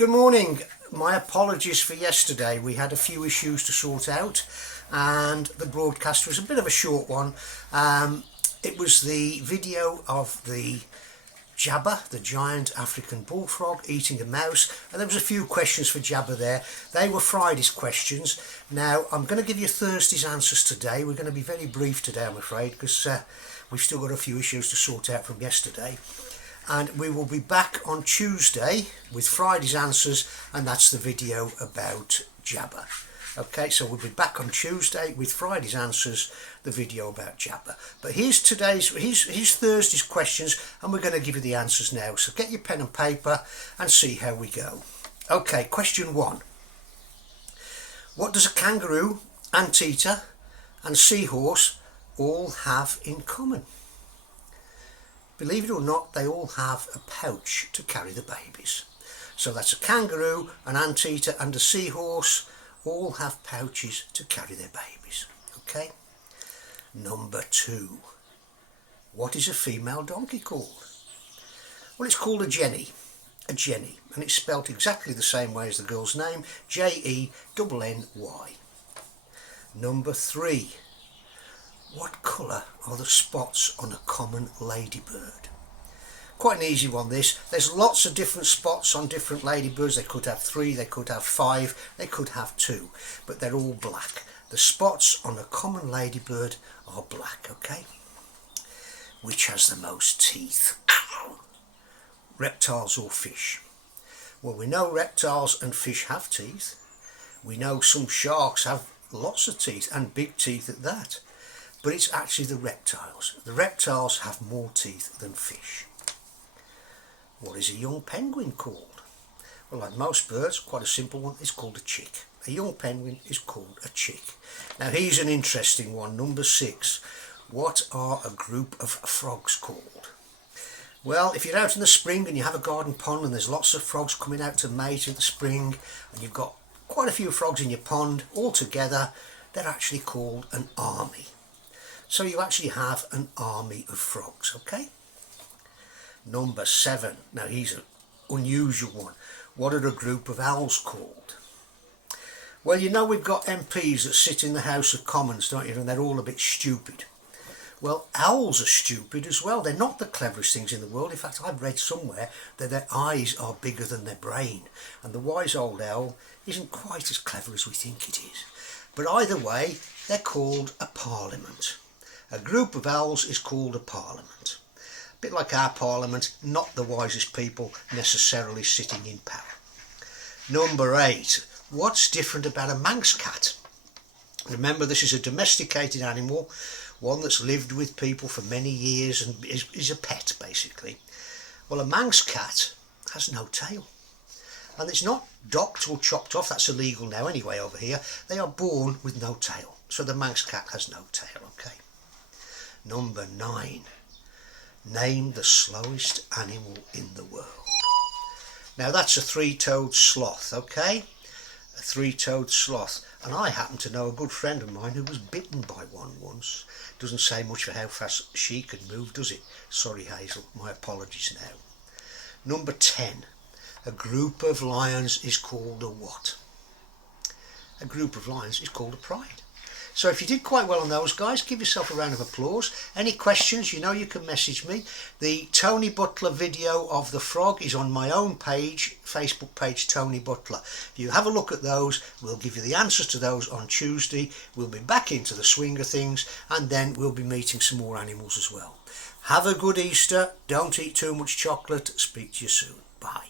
Good morning. My apologies for yesterday. We had a few issues to sort out and the broadcast was a bit of a short one. It was the video of the Jabba, the giant African bullfrog, eating a mouse, and there was a few questions for Jabba there. They were Friday's questions. Now I'm going to give you Thursday's answers today. We're going to be very brief today, I'm afraid, because we've still got a few issues to sort out from yesterday. And we will be back on Tuesday with Friday's answers, and that's the video about Jabba. Okay, so we'll be back on Tuesday with Friday's answers, the video about Jabba. But here's Thursday's questions, and we're going to give you the answers now. So get your pen and paper and see how we go. Okay, question 1. What does a kangaroo, anteater and seahorse all have in common? Believe it or not, they all have a pouch to carry the babies. So that's a kangaroo, an anteater and a seahorse all have pouches to carry their babies. Okay. Number 2. What is a female donkey called? Well, it's called a jenny. A jenny. And it's spelt exactly the same way as the girl's name. Jenny. Number 3. What colour are the spots on a common ladybird? Quite an easy one this. There's lots of different spots on different ladybirds. They could have 3, they could have 5, they could have 2, but they're all black. The spots on a common ladybird are black, okay? Which has the most teeth? Reptiles or fish? Well, we know reptiles and fish have teeth. We know some sharks have lots of teeth, and big teeth at that. But it's actually the reptiles. The reptiles have more teeth than fish. What is a young penguin called? Well, like most birds, quite a simple one, it's called a chick. A young penguin is called a chick. Now here's an interesting one, number 6. What are a group of frogs called? Well, if you're out in the spring and you have a garden pond and there's lots of frogs coming out to mate in the spring, and you've got quite a few frogs in your pond all together, they're actually called an army. So you actually have an army of frogs, okay? Number 7. Now here's an unusual one. What are a group of owls called? Well, you know we've got MPs that sit in the House of Commons, don't you? And they're all a bit stupid. Well, owls are stupid as well. They're not the cleverest things in the world. In fact, I've read somewhere that their eyes are bigger than their brain. And the wise old owl isn't quite as clever as we think it is. But either way, they're called a parliament. A group of owls is called a parliament. A bit like our parliament, not the wisest people necessarily sitting in power. Number 8. What's different about a Manx cat? Remember, this is a domesticated animal, one that's lived with people for many years and is a pet, basically. Well, a Manx cat has no tail. And it's not docked or chopped off, that's illegal now anyway over here. They are born with no tail. So the Manx cat has no tail, okay? Number 9. Name the slowest animal in the world. Now that's a 3-toed sloth, okay? A 3-toed sloth. And I happen to know a good friend of mine who was bitten by one once. Doesn't say much for how fast she could move, does it? Sorry, Hazel, my apologies now. Number 10. A group of lions is called a what? A group of lions is called a pride. So if you did quite well on those, guys, give yourself a round of applause. Any questions, you know you can message me. The Tony Butler video of the frog is on my own page, Facebook page, Tony Butler. If you have a look at those, we'll give you the answers to those on Tuesday. We'll be back into the swing of things, and then we'll be meeting some more animals as well. Have a good Easter. Don't eat too much chocolate. Speak to you soon. Bye.